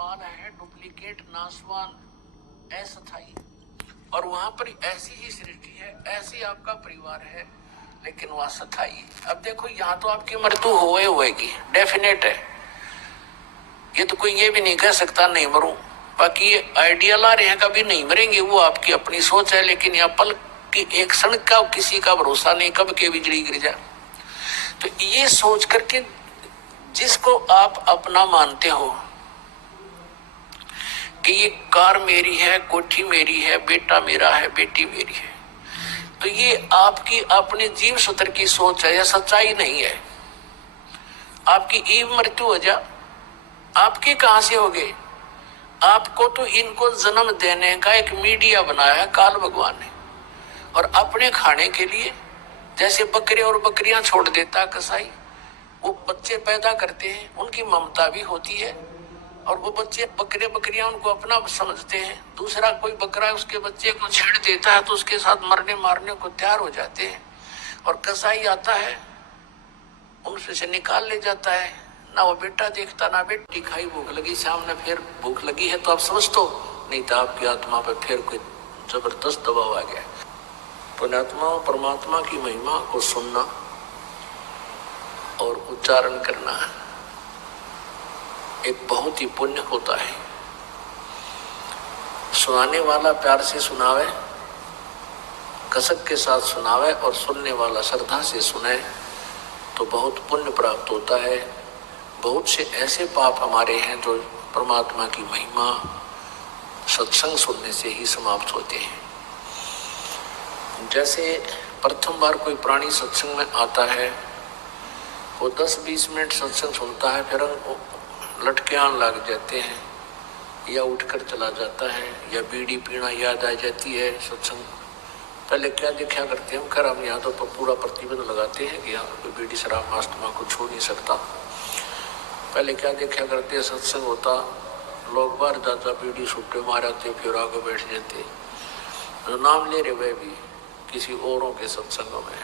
माल है डुप्लीकेट, नासवान, अस्थायी, और वहां पर ऐसी ही सृष्टि है, ऐसी आपका परिवार है, लेकिन वह स्थायी। अब देखो यहाँ तो आपकी मृत्यु होएगी, डेफिनेट है, ये तो कोई ये भी नहीं कह सकता नहीं मरूं। बाकी ये आइडियल आ रहे हैं कभी नहीं मरेंगे, वो आपकी अपनी सोच है, लेकिन यहाँ पल की एक क्षण का किसी का भरोसा नहीं, कब के बिजली गिर जाए। तो ये सोच करके जिसको आप अपना मानते हो कि ये कार मेरी है, कोठी मेरी है, बेटा मेरा है, बेटी मेरी है, तो ये आपकी अपने जीव सूत्र की सोच है, यह सच्चाई नहीं है। आपकी ईव मृत्यु हो जा, आपके कहां से होगे? आपको तो इनको जन्म देने का एक मीडिया बनाया है काल भगवान ने, और अपने खाने के लिए जैसे बकरे और बकरियां छोड़ देता कसाई, वो बच्चे पैदा करते हैं, उनकी ममता भी होती है, और वो बच्चे बकरे बकरियां उनको अपना समझते हैं। दूसरा कोई बकरा उसके बच्चे को छेड़ देता है तो उसके साथ मरने मारने को तैयार हो जाते हैं, और कसाई आता है उनसे से निकाल ले जाता है। ना वो बेटा देखता ना बेटी, खाई भूख लगी, सामने फिर भूख लगी है तो आप समझ तो नहीं था, आपकी आत्मा पर फिर कोई जबरदस्त दबाव आ गया। पुण्यात्मा परमात्मा की महिमा को सुनना और उच्चारण करना एक बहुत ही पुण्य होता है। सुनाने वाला प्यार से सुनावे, कसक के साथ सुनावे, और सुनने वाला श्रद्धा से सुने तो बहुत पुण्य प्राप्त होता है। बहुत से ऐसे पाप हमारे हैं जो परमात्मा की महिमा सत्संग सुनने से ही समाप्त होते हैं। जैसे प्रथम बार कोई प्राणी सत्संग में आता है, वो 10-20 मिनट सत्संग सुनता है, फिर लटके लग जाते हैं, या उठकर चला जाता है, या बीड़ी पीना याद आ जाती है। सत्संग पहले क्या देखा करते हैं, खैर हम यहाँ तो पूरा प्रतिबंध लगाते हैं कि यहाँ कोई बीड़ी शराब मास्तमा को छू नहीं सकता। पहले क्या देखा करते हैं, सत्संग होता, लोग बाहर जाता, बीड़ी छुट्टे मारते, फिर आगे बैठ जाते, जो नाम ले रहे वे भी किसी औरों के सत्संगों में,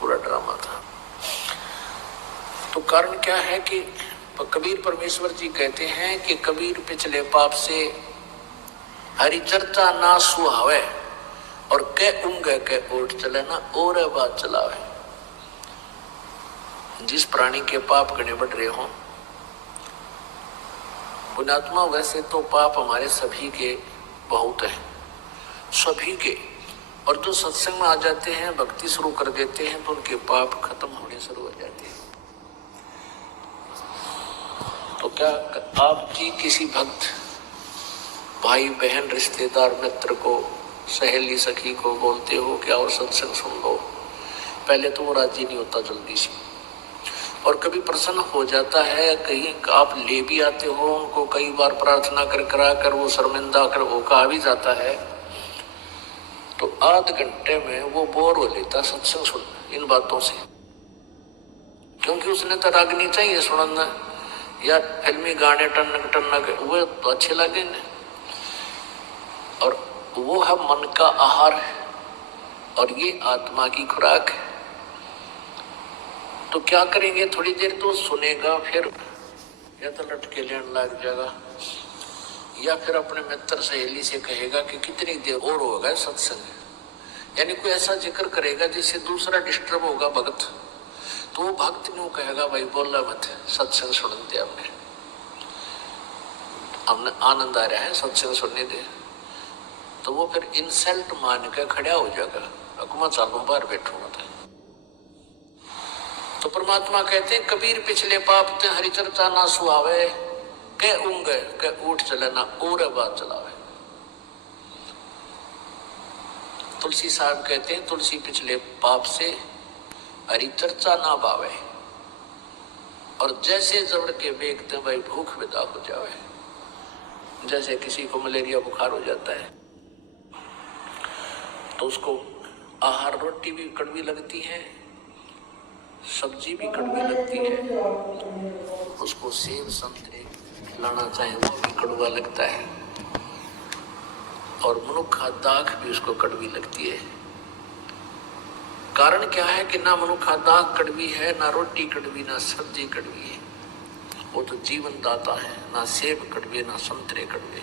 पूरा ड्रामा था। तो कारण क्या है कि कबीर परमेश्वर जी कहते हैं कि कबीर पिछले पाप से हरि चर्चा ना सुहावे, और कै उंगे कै ओट चले ना और बात चलावे। जिस प्राणी के पाप घने बढ़ रहे हों, पुण्यात्मा वैसे तो पाप हमारे सभी के बहुत हैं, सभी के, और जो सत्संग में आ जाते हैं, भक्ति शुरू कर देते हैं, तो उनके पाप खत्म होने शुरू हो जाते हैं। तो क्या आप जी किसी भक्त भाई बहन रिश्तेदार मित्र को, सहेली सखी को बोलते हो कि और सत्संग सुन लो? पहले तो वो राजी नहीं होता जल्दी से, और कभी प्रसन्न हो जाता है, कहीं आप ले भी आते हो उनको, कई बार प्रार्थना कर करा कर वो शर्मिंदा कर वो कहा भी जाता है, तो आध घंटे में वो बोर हो लेता सत्संग सुन इन बातों से, क्योंकि उसने तो रागनी चाहिए सुनना, या फिल्मी गाने टनक टनक वो तो अच्छे लगे न, और वो है मन का आहार और ये आत्मा की खुराक है। तो क्या करेंगे, थोड़ी देर तो सुनेगा, फिर या तो लटके लेने लग जाएगा, या फिर अपने मित्र सहेली से कहेगा कि कितनी देर और होगा सत्संग, यानी कोई ऐसा जिक्र करेगा जिससे दूसरा डिस्टर्ब होगा भक्त, तो वो भक्त न्यू कहेगा भाई बोला मत, सत्संग सुनते हमने आनंद आ रहा है, सत्संग सुनने दे। तो वो फिर इंसल्ट मान के खड़ा हो जाएगा, अकुमा चालू बाहर बैठूंगा था। तो परमात्मा कहते हैं कबीर पिछले पाप ते हरि चर्चा ना सुहावे, के उंगे के उठ चले ना और बात चलावे। तुलसी साहब कहते हैं तुलसी पिछले पाप से हरि चर्चा ना भावे, और जैसे जबड़ के बेगते भाई भूख विदा हो जावे। जैसे किसी को मलेरिया बुखार हो जाता है तो उसको आहार रोटी भी कड़वी लगती है, सब्जी भी कड़वी लगती है, उसको सेब संतरे खिलाना चाहे वो भी कड़वा लगता है, और मनुखा दाख भी उसको कड़वी लगती है। कारण क्या है कि ना मनुखा दाख कड़वी है, ना रोटी कड़वी, ना सब्जी कड़वी है। वो तो जीवन दाता है, ना सेब कड़वे ना संतरे कड़वे।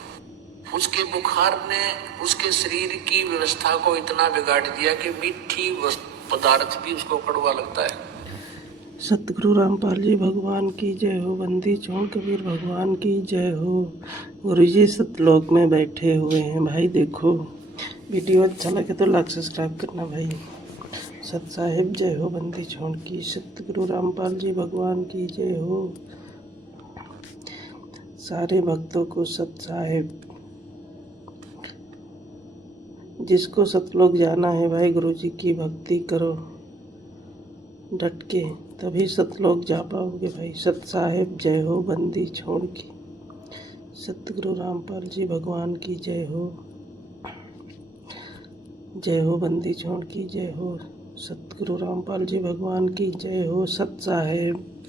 उसके बुखार ने उसके शरीर की व्यवस्था को इतना बिगाड़ दिया कि मीठी पदार्थ भी उसको कड़वा लगता है। सतगुरु रामपाल जी भगवान की जय हो। बंदी छोड़ कबीर भगवान की जय हो। गुरु जी सतलोक में बैठे हुए हैं भाई। देखो वीडियो अच्छा लगे तो लाइक सब्सक्राइब करना भाई। सत साहिब जय हो। बंदी छोड़ की सतगुरु रामपाल जी भगवान की जय हो। सारे भक्तों को सत साहिब। जिसको सतलोक जाना है भाई गुरु जी की भक्ति करो डट के, तभी सतलोक जा पाओगे भाई। सत साहिब जय हो। बंदी छोड़ की सतगुरु रामपाल जी भगवान की जय हो। जय हो। बंदी छोड़ की जय हो। सतगुरु रामपाल जी भगवान की जय हो। सत साहिब।